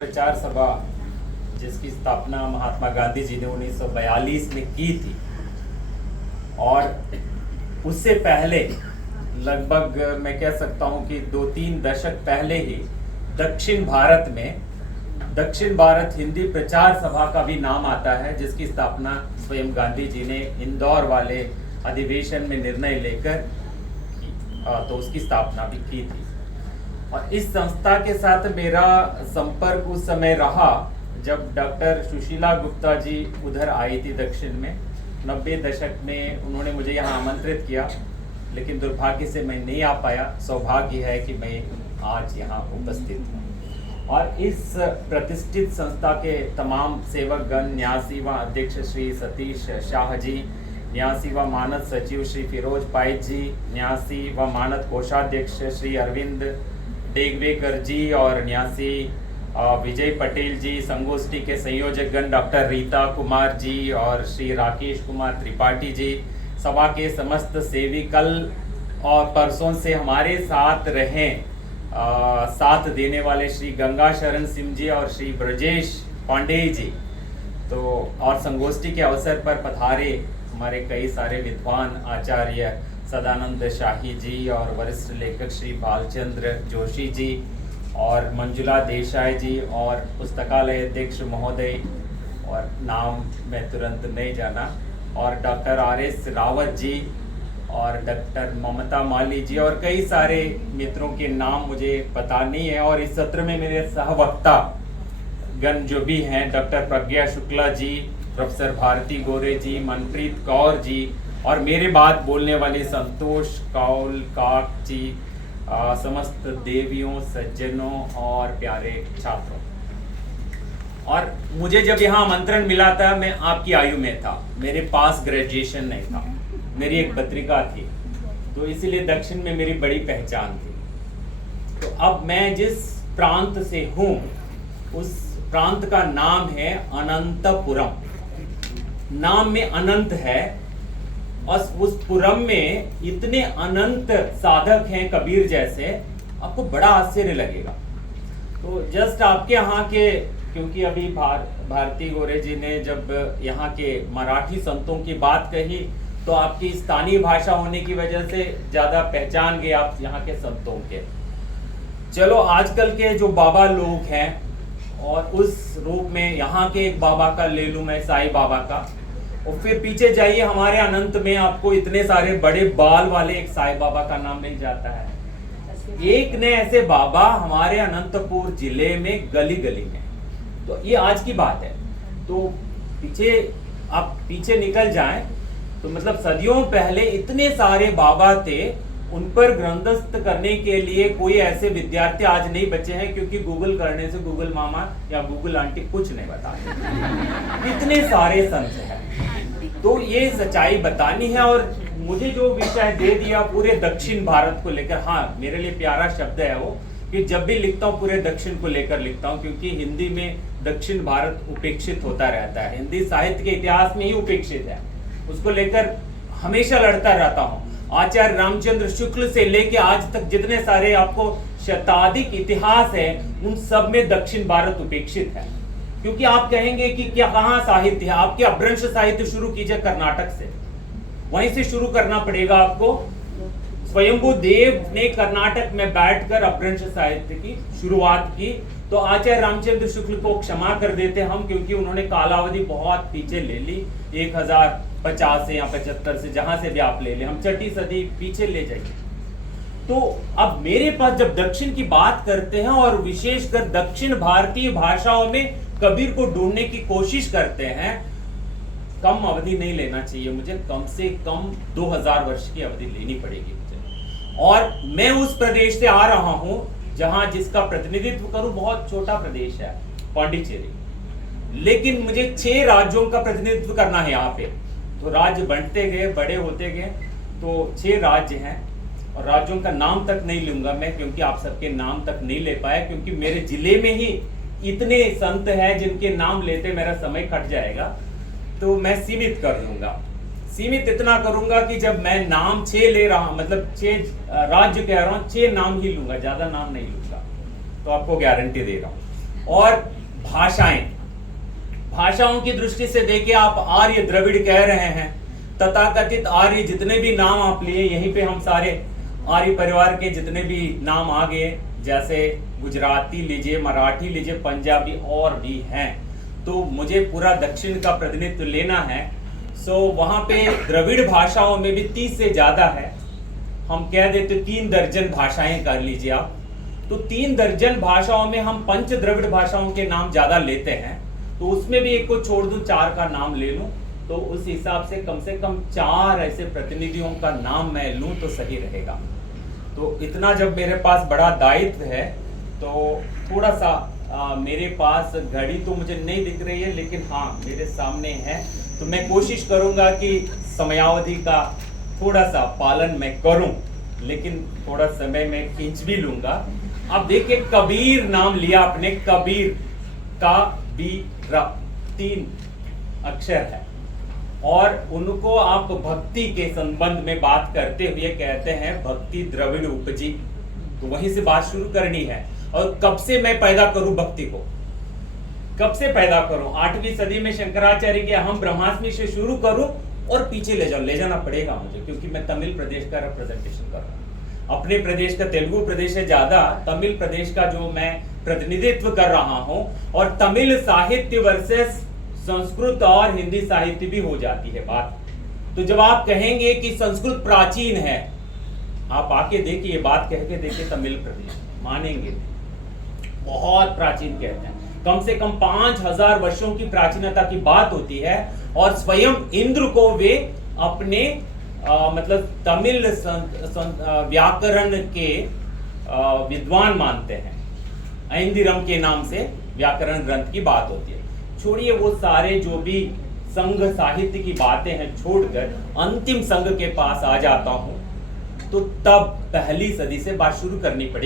प्रचार सभा जिसकी स्थापना महात्मा गांधी जी ने 1942 में की थी और उससे पहले लगभग मैं कह सकता हूं कि 2-3 दशक पहले ही दक्षिण भारत हिंदी प्रचार सभा का भी नाम आता है, जिसकी स्थापना स्वयं गांधी जी ने इंदौर वाले अधिवेशन में निर्णय लेकर तो उसकी स्थापना भी की थी। और इस संस्था के साथ मेरा संपर्क उस समय रहा जब डॉक्टर सुशीला गुप्ता जी उधर आई थी दक्षिण में 90 दशक में। उन्होंने मुझे यहाँ आमंत्रित किया, लेकिन दुर्भाग्य से मैं नहीं आ पाया। सौभाग्य है कि मैं आज यहाँ उपस्थित हूँ और इस प्रतिष्ठित संस्था के तमाम सेवकगण, न्यासी व अध्यक्ष श्री सतीश शाह जी, न्यासी व मानद सचिव श्री फिरोज पाइट जी, न्यासी व मानद कोषाध्यक्ष श्री अरविंद डेगवेकर जी और न्यासी विजय पटेल जी, संगोष्ठी के संयोजकगण डॉक्टर रीता कुमार जी और श्री राकेश कुमार त्रिपाठी जी, सभा के समस्त सेवी कल और परसों से हमारे साथ रहें, साथ देने वाले श्री गंगा शरण सिंह जी और श्री ब्रजेश पांडे जी, तो और संगोष्ठी के अवसर पर पधारे हमारे कई सारे विद्वान आचार्य सदानंद शाही जी और वरिष्ठ लेखक श्री बालचंद्र जोशी जी और मंजुला देसाई जी और पुस्तकालय अध्यक्ष महोदय, और नाम मैं तुरंत नहीं जाना, और डॉक्टर RS रावत जी और डॉक्टर ममता माली जी और कई सारे मित्रों के नाम मुझे पता नहीं है। और इस सत्र में मेरे सहवक्ता गण जो भी हैं, डॉक्टर प्रज्ञा शुक्ला जी, प्रोफेसर भारती गोरे जी, मनप्रीत कौर जी और मेरे बाद बोलने वाले संतोष कौल काक जी, समस्त देवियों, सज्जनों और प्यारे छात्रों। और मुझे जब यहाँ आमंत्रण मिला था, मैं आपकी आयु में था, मेरे पास ग्रेजुएशन नहीं था, मेरी एक पत्रिका थी, तो इसीलिए दक्षिण में मेरी बड़ी पहचान थी। तो अब मैं जिस प्रांत से हूँ उस प्रांत का नाम है अनंतपुरम। नाम में अनंत है और उस पुरम में इतने अनंत साधक हैं कबीर जैसे, आपको बड़ा आश्चर्य लगेगा। तो जस्ट आपके यहाँ के, क्योंकि अभी भारती गोरे जी ने जब यहाँ के मराठी संतों की बात कही तो आपकी स्थानीय भाषा होने की वजह से ज्यादा पहचान गए आप यहाँ के संतों के। चलो आजकल के जो बाबा लोग हैं और उस रूप में यहाँ के एक बाबा का ले लूं मैं, साईं बाबा का, और फिर पीछे जाइए हमारे अनंत में आपको इतने सारे बड़े बाल वाले एक साईं बाबा का नाम मिल जाता है। एक ने ऐसे बाबा हमारे अनंतपुर जिले में गली गली में, तो ये आज की बात है। तो आप पीछे निकल जाएं तो मतलब सदियों पहले इतने सारे बाबा थे, उन पर ग्रंथस्थ करने के लिए कोई ऐसे विद्यार्थी आज नहीं बचे हैं, क्योंकि गूगल करने से गूगल मामा या गूगल आंटी कुछ नहीं बताते, इतने सारे संत हैं। तो ये सच्चाई बतानी है और मुझे जो विषय दे दिया पूरे दक्षिण भारत को लेकर, हाँ मेरे लिए प्यारा शब्द है वो, कि जब भी लिखता हूँ पूरे दक्षिण को लेकर लिखता हूँ, क्योंकि हिंदी में दक्षिण भारत उपेक्षित होता रहता है, हिंदी साहित्य के इतिहास में ही उपेक्षित है, उसको लेकर हमेशा लड़ता रहता हूँ। आचार्य रामचंद्र शुक्ल से लेके आज तक जितने सारे आपको शताधिक इतिहास है, उन सब में दक्षिण भारत उपेक्षित है। क्योंकि आप कहेंगे कि क्या कहाँ साहित्य है, आपके अपभ्रंश साहित्य शुरू कीजिए कर्नाटक से, वहीं से शुरू करना पड़ेगा आपको। स्वयंभू देव ने कर्नाटक में बैठकर अपभ्रंश साहित्य की शुरुआत की, तो आचार्य रामचंद्र शुक्ल को क्षमा कर देते हम, क्योंकि उन्होंने कालावधि बहुत पीछे ले ली, 1050 से या 75 से, जहां से भी आप ले ले, हम 6ठी सदी पीछे ले जाइए। तो अब मेरे पास जब दक्षिण की बात करते हैं और विशेषकर दक्षिण भारतीय भाषाओं में कबीर को ढूंढने की कोशिश करते हैं, कम अवधि नहीं लेना चाहिए मुझे, कम से कम 2000 वर्ष की अवधि लेनी पड़ेगी मुझे। और मैं उस प्रदेश से आ रहा हूं जहां जिसका प्रतिनिधित्व करूं, बहुत छोटा प्रदेश है पांडिचेरी, लेकिन मुझे 6 राज्यों का प्रतिनिधित्व करना है यहाँ पे। तो राज्य बढ़ते गए, बड़े होते गए, तो 6 राज्य हैं और राज्यों का नाम तक नहीं लूंगा मैं, क्योंकि आप सबके नाम तक नहीं ले पाए, क्योंकि मेरे जिले में ही इतने संत हैं जिनके नाम लेते मेरा समय कट जाएगा, तो मैं सीमित कर लूंगा। सीमित इतना करूंगा कि जब मैं नाम 6 ले रहा हूं, मतलब 6 राज्य कह रहा हूं, 6 नाम ही लूंगा, ज्यादा नाम नहीं लूंगा, तो आपको गारंटी दे रहा हूं। और भाषाओं की दृष्टि से देखिए, आप आर्य द्रविड़ कह रहे हैं, तथाकथित आर्य जितने भी नाम आप लिए, यहीं पे हम सारे आर्य परिवार के जितने भी नाम आ गए, जैसे गुजराती लीजिए, मराठी लीजिए, पंजाबी और भी हैं। तो मुझे पूरा दक्षिण का प्रतिनिधित्व लेना है। सो वहां पे द्रविड़ भाषाओं में भी 30 से ज्यादा है। हम कह देते 3 दर्जन भाषाएं कर लीजिए आप। तो 3 दर्जन भाषाओं में हम पंच द्रविड़ भाषाओं के नाम ज्यादा लेते हैं, तो उसमें भी एक को छोड़ दूं, 4 का नाम ले लूं, तो उस हिसाब से कम 4 ऐसे प्रतिनिधियों का नाम मैं लूं तो सही रहेगा। तो इतना जब मेरे पास बड़ा दायित्व है, तो थोड़ा सा मेरे पास घड़ी तो मुझे नहीं दिख रही है, लेकिन हाँ मेरे सामने है, तो मैं कोशिश करूंगा कि समयावधि का थोड़ा सा पालन मैं करूं, लेकिन थोड़ा समय मैं खींच भी लूंगा। अब देखिए, कबीर नाम लिया आपने, कबीर का बी र 3 अक्षर है, और उनको आप भक्ति के संबंध में बात करते हुए कहते हैं भक्ति द्रविड़ उपजी। तो वहीं से बात शुरू करनी है। और कब से मैं पैदा करूं भक्ति को, कब से पैदा करूं? 8वीं सदी में शंकराचार्य के हम ब्रह्मास्मि से शुरू करूं और पीछे ले जाना पड़ेगा मुझे, क्योंकि मैं तमिल प्रदेश का रिप्रेजेंटेशन कर रहा हूं। अपने प्रदेश का, तेलुगु प्रदेश है ज्यादा, तमिल प्रदेश का जो मैं प्रतिनिधित्व कर रहा हूं, और तमिल साहित्य वर्सेस संस्कृत और हिंदी साहित्य भी हो जाती है बात। तो जब आप कहेंगे कि संस्कृत प्राचीन है, आप आके देखिए, बात कह के देखिए, तमिल प्रदेश मानेंगे बहुत प्राचीन कहते हैं। कम से कम 5000 वर्षों की प्राचीनता की बात होती है, और स्वयं इंद्र को वे अपने मतलब तमिल व्याकरण के विद्वान मानते हैं। ऐंदिरम के नाम से व्याकरण ग्रंथ की बात होती है। छोड़िए वो सारे जो भी संघ साहित्य की बातें हैं, छोड़कर अंतिम संघ के पास आ जाता हूं, तो तब पहली सदी से बात शुरू करनी पड़ेगी।